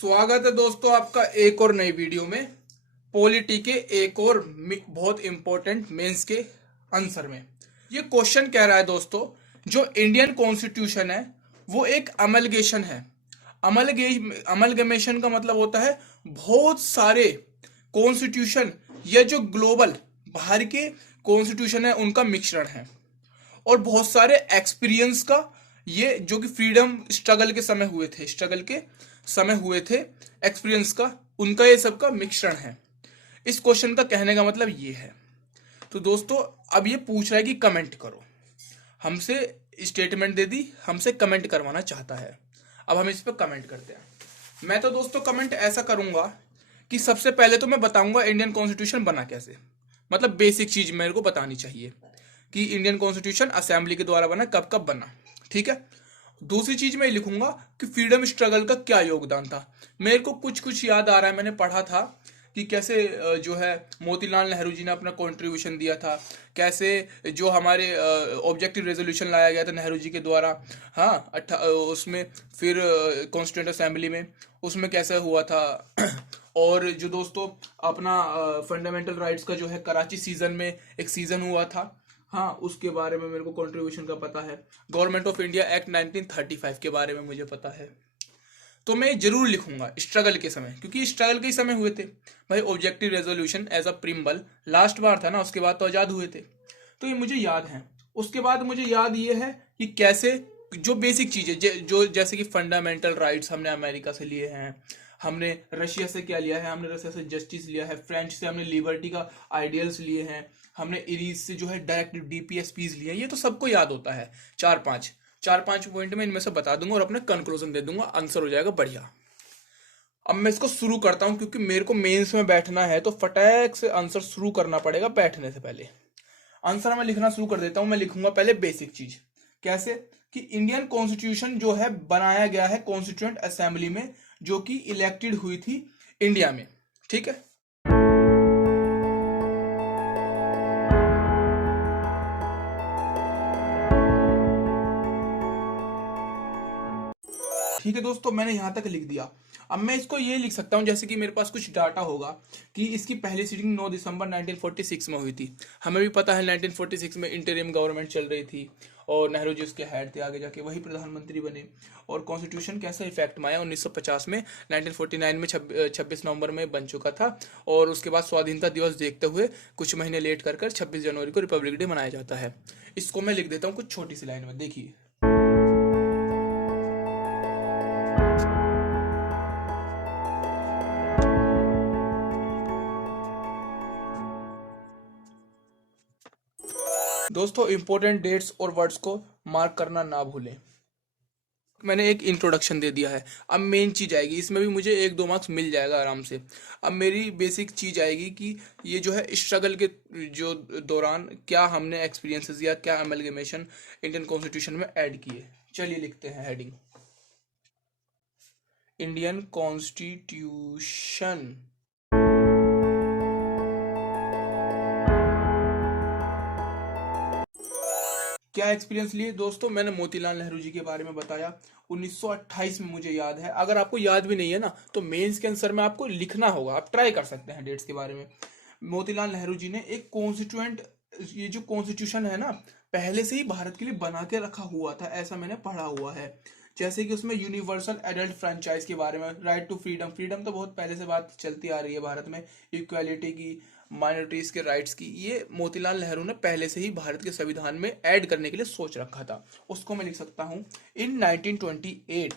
स्वागत है दोस्तों आपका एक और नई वीडियो में पॉलिटी के एक और बहुत इंपॉर्टेंट मेंस के आंसर में। ये क्वेश्चन कह रहा है दोस्तों, जो इंडियन कॉन्स्टिट्यूशन है वो एक अमलगेशन है। अमलगमेशन का मतलब होता है बहुत सारे कॉन्स्टिट्यूशन या जो ग्लोबल बाहर के कॉन्स्टिट्यूशन है उनका मिश्रण है, और बहुत सारे एक्सपीरियंस का, ये जो कि फ्रीडम स्ट्रगल के समय हुए थे एक्सपीरियंस का, उनका ये सब का मिश्रण है। इस क्वेश्चन का कहने का मतलब ये है। तो दोस्तों अब ये पूछ रहा है कि कमेंट करो, हमसे स्टेटमेंट दे दी, हमसे कमेंट करवाना चाहता है। अब हम इस पर कमेंट करते हैं। मैं तो दोस्तों कमेंट ऐसा करूंगा कि सबसे पहले तो मैं बताऊंगा इंडियन कॉन्स्टिट्यूशन बना कैसे, मतलब बेसिक चीज मेरे को बतानी चाहिए कि इंडियन कॉन्स्टिट्यूशन असेंबली के द्वारा बना, कब कब बना, ठीक है। दूसरी चीज मैं लिखूंगा कि फ्रीडम स्ट्रगल का क्या योगदान था। मेरे को कुछ कुछ याद आ रहा है, मैंने पढ़ा था कि कैसे जो है मोतीलाल नेहरू जी ने अपना कंट्रीब्यूशन दिया था, कैसे जो हमारे ऑब्जेक्टिव रेजोल्यूशन लाया गया था नेहरू जी के द्वारा, हाँ उसमें फिर कॉन्स्टिट्यूंट असेंबली में उसमें कैसे हुआ था और जो दोस्तों अपना फंडामेंटल राइट्स का जो है कराची सीजन में एक सीजन हुआ था, हाँ उसके बारे में मेरे को कंट्रीब्यूशन का पता है। गवर्नमेंट ऑफ इंडिया एक्ट 1935 के बारे में मुझे पता है। तो मैं जरूर लिखूंगा स्ट्रगल के समय, क्योंकि स्ट्रगल के ही समय हुए थे भाई। Objective resolution as a preamble last बार था ना, उसके बाद तो आजाद हुए थे, तो ये मुझे याद है। उसके बाद मुझे याद ये है कि कैसे जो बेसिक चीजें जो जैसे कि फंडामेंटल राइट्स हमने अमेरिका से लिए हैं, हमने रशिया से क्या लिया है, हमने रशिया से जस्टिस लिया है, फ्रेंच से हमने लिबर्टी का आइडियल्स लिए हैं, हमने इरीज से जो है डायरेक्ट डीपीएसपीज लिए हैं। ये तो सबको याद होता है। चार पांच पॉइंट में इनमें से बता दूंगा और अपना कंक्लूजन दे दूंगा, आंसर हो जाएगा बढ़िया। अब मैं इसको शुरू करता हूं, क्योंकि मेरे को मेंस में बैठना है तो फटाक से आंसर शुरू करना पड़ेगा बैठने से पहले। आंसर मैं लिखना शुरू कर देता हूं। मैं लिखूंगा पहले बेसिक चीज, कैसे कि इंडियन कॉन्स्टिट्यूशन जो है बनाया गया है कॉन्स्टिट्यूएंट असेंबली में, जो कि इलेक्टेड हुई थी इंडिया में, ठीक है। ठीक है दोस्तों, मैंने यहां तक लिख दिया। अब मैं इसको ये लिख सकता हूं, जैसे कि मेरे पास कुछ डाटा होगा कि इसकी पहली सीटिंग 9 दिसंबर 1946 में हुई थी। हमें भी पता है 1946 में इंटरिम गवर्नमेंट चल रही थी और नेहरू जी उसके हेड थे, आगे जाके वही प्रधानमंत्री बने। और कॉन्स्टिट्यूशन कैसा इफेक्ट में आया 1950 में, 1949 में 26 नवंबर में बन चुका था, और उसके बाद स्वाधीनता दिवस देखते हुए कुछ महीने लेट कर 26 जनवरी को रिपब्लिक डे मनाया जाता है। इसको मैं लिख देता हूँ कुछ छोटी सी लाइन में, देखिए। दोस्तों इंपॉर्टेंट डेट्स और वर्ड्स को मार्क करना ना भूलें। मैंने एक इंट्रोडक्शन दे दिया है। अब मेन चीज आएगी, इसमें भी मुझे 1-2 मार्क्स मिल जाएगा आराम से। अब मेरी बेसिक चीज आएगी कि ये जो है स्ट्रगल के जो दौरान क्या हमने एक्सपीरियंसेस या क्या अमलगमेशन इंडियन कॉन्स्टिट्यूशन में ऐड किए। चलिए लिखते हैं हेडिंग, इंडियन कॉन्स्टिट्यूशन क्या एक्सपीरियंस लिए। दोस्तों मैंने मोतीलाल नेहरू जी के बारे में बताया, 1928 में मुझे याद है। अगर आपको याद भी नहीं है ना तो मेंस के आंसर में आपको लिखना होगा, आप ट्राई कर सकते हैं डेट्स के बारे में। मोतीलाल नेहरू जी ने एक कॉन्स्टिट्यूएंट, ये जो कॉन्स्टिट्यूशन है ना पहले से ही भारत के लिए बना के रखा हुआ था, ऐसा मैंने पढ़ा हुआ है। जैसे कि उसमें यूनिवर्सल एडल्ट फ्रेंचाइज के बारे में, राइट टू फ्रीडम, फ्रीडम तो बहुत पहले से बात चलती आ रही है भारत में, इक्वालिटी की, माइनॉरिटीज के राइट्स की, ये मोतीलाल नेहरू ने पहले से ही भारत के संविधान में ऐड करने के लिए सोच रखा था। उसको मैं लिख सकता हूं इन 1928।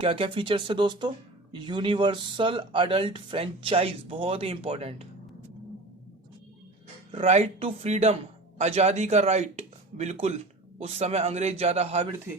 क्या क्या फीचर्स थे दोस्तों, यूनिवर्सल अडल्ट फ्रेंचाइज बहुत ही इंपॉर्टेंट, राइट टू फ्रीडम, आजादी का राइट, बिल्कुल उस समय अंग्रेज ज्यादा हाविर थे।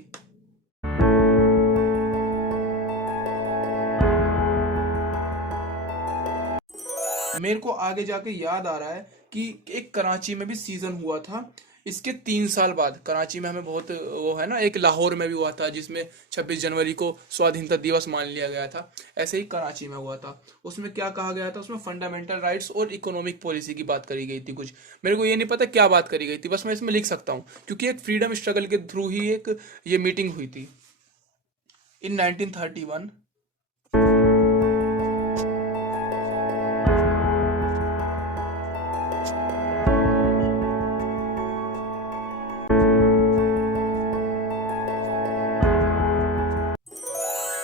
मेरे को आगे जाके याद आ रहा है कि एक कराची में भी सीजन हुआ था इसके 3 साल बाद कराची में हमें बहुत वो है ना, एक लाहौर में भी हुआ था जिसमें 26 जनवरी को स्वाधीनता दिवस मान लिया गया था, ऐसे ही कराची में हुआ था। उसमें क्या कहा गया था, उसमें फंडामेंटल राइट्स और इकोनॉमिक पॉलिसी की बात करी गई थी कुछ। मेरे को ये नहीं पता क्या बात करी गई थी, बस मैं इसमें लिख सकता हूँ क्योंकि एक फ्रीडम स्ट्रगल के थ्रू ही एक ये मीटिंग हुई थी इन 1931।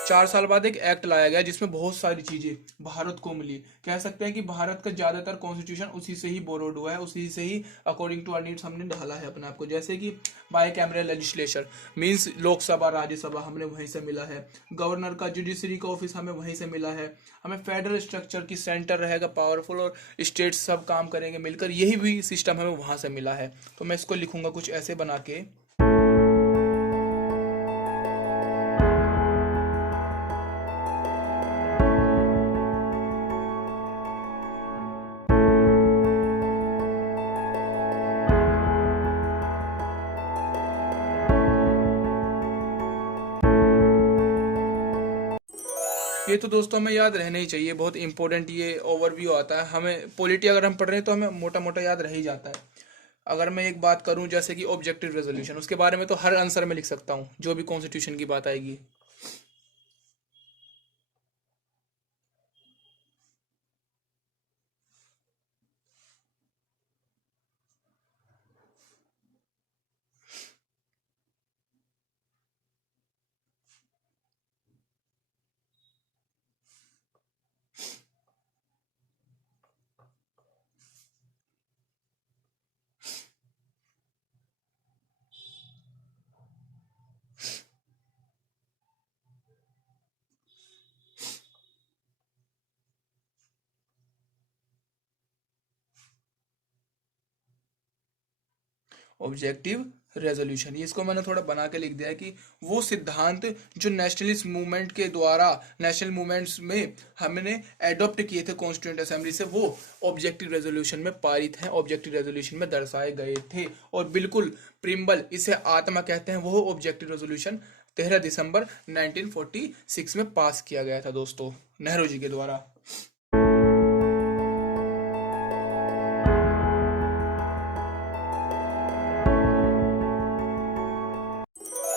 4 साल बाद एक एक्ट लाया गया जिसमें बहुत सारी चीजें भारत को मिली। कह सकते हैं कि भारत का ज्यादातर कॉन्स्टिट्यूशन उसी से ही बोरोड हुआ है, उसी से ही अकॉर्डिंग टू आवर नीड्स हमने ढाला है अपने आप को। जैसे कि by cameral legislation means Lok Sabha Rajya Sabha हमें वहीं से मिला है, गवर्नर का जुडिशरी का ऑफिस हमें वहीं से मिला है, हमें फेडरल स्ट्रक्चर की सेंटर रहेगा पावरफुल और स्टेट सब काम करेंगे मिलकर, यही भी सिस्टम हमें वहां से मिला है। तो मैं इसको लिखूंगा कुछ ऐसे बना के। ये तो दोस्तों हमें याद रहना ही चाहिए, बहुत इंपॉर्टेंट ये ओवरव्यू आता है। हमें पॉलिटी अगर हम पढ़ रहे हैं तो हमें मोटा मोटा याद रह ही जाता है। अगर मैं एक बात करूं जैसे कि ऑब्जेक्टिव रेजोल्यूशन, उसके बारे में तो हर आंसर में लिख सकता हूं जो भी कॉन्स्टिट्यूशन की बात आएगी। ऑब्जेक्टिव रेजोल्यूशन, इसको मैंने थोड़ा बना के लिख दिया है कि वो सिद्धांत जो नेशनलिस्ट मूवमेंट के द्वारा नेशनल मूवमेंट्स में हमने एडॉप्ट किए थे कॉन्स्टिट्यूंट असेंबली से, वो ऑब्जेक्टिव रेजोल्यूशन में पारित हैं, ऑब्जेक्टिव रेजोल्यूशन में दर्शाए गए थे। और बिल्कुल प्रिम्बल, इसे आत्मा कहते हैं, वो ऑब्जेक्टिव रेजोल्यूशन 13 दिसंबर 1946 में पास किया गया था दोस्तों, नेहरू जी के द्वारा।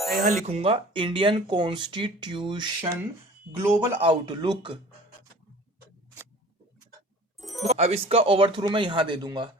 मैं यहाँ लिखूंगा इंडियन कॉन्स्टिट्यूशन ग्लोबल आउटलुक। अब इसका ओवरथ्रू मैं यहाँ दे दूंगा।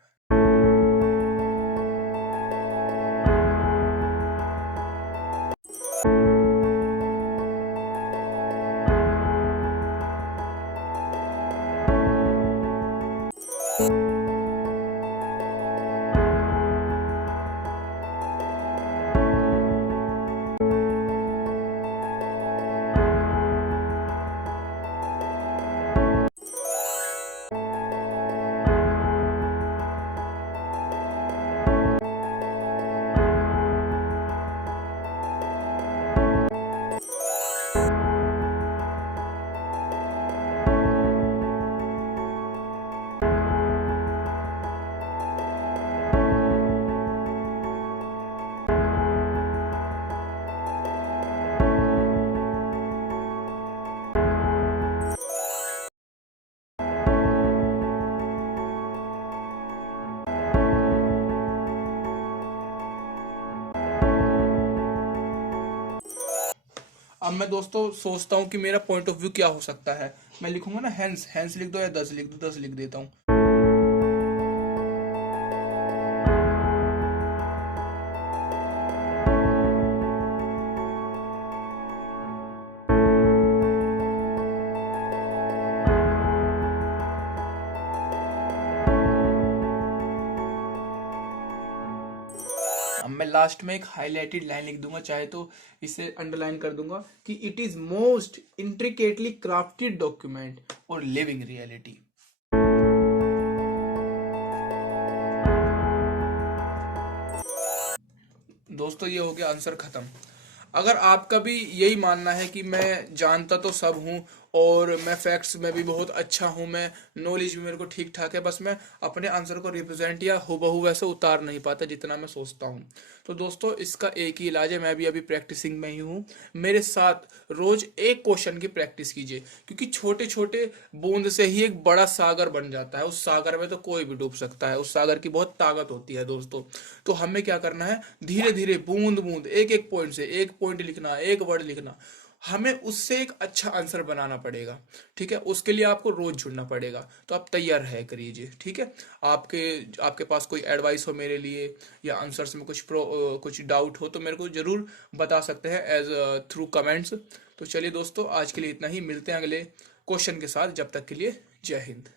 अब मैं दोस्तों सोचता हूँ कि मेरा पॉइंट ऑफ व्यू क्या हो सकता है। मैं लिखूंगा ना हैंस, हैंस लिख दो या 10 लिख दो, 10 लिख देता हूँ। अब मैं लास्ट में एक हाईलाइटेड लाइन लिख दूंगा, चाहे तो इसे अंडरलाइन कर दूंगा कि it is most intricately crafted document और लिविंग रियलिटी। दोस्तों ये हो गया आंसर खत्म। अगर आपका भी यही मानना है कि मैं जानता तो सब हूं और मैं फैक्ट्स में भी बहुत अच्छा हूँ, मैं नॉलेज भी मेरे को ठीक ठाक है, बस मैं अपने आंसर को रिप्रेजेंट या हूबहू वैसे उतार नहीं पाता जितना मैं सोचता हूँ। तो दोस्तों इसका एक ही इलाज है, मैं भी अभी प्रैक्टिसिंग में ही हूँ, मेरे साथ रोज एक क्वेश्चन की प्रैक्टिस कीजिए, क्योंकि छोटे छोटे बूंद से ही एक बड़ा सागर बन जाता है। उस सागर में तो कोई भी डूब सकता है, उस सागर की बहुत ताकत होती है दोस्तों। तो हमें क्या करना है, धीरे धीरे बूंद बूंद एक एक पॉइंट से एक पॉइंट लिखना, एक वर्ड लिखना, हमें उससे एक अच्छा आंसर बनाना पड़ेगा। ठीक है, उसके लिए आपको रोज जुड़ना पड़ेगा। तो आप तैयार रह करिए। ठीक है, आपके आपके पास कोई एडवाइस हो मेरे लिए, या आंसर्स में कुछ डाउट हो तो मेरे को जरूर बता सकते हैं एज थ्रू कमेंट्स। तो चलिए दोस्तों, आज के लिए इतना ही, मिलते हैं अगले क्वेश्चन के साथ। जब तक के लिए जय हिंद।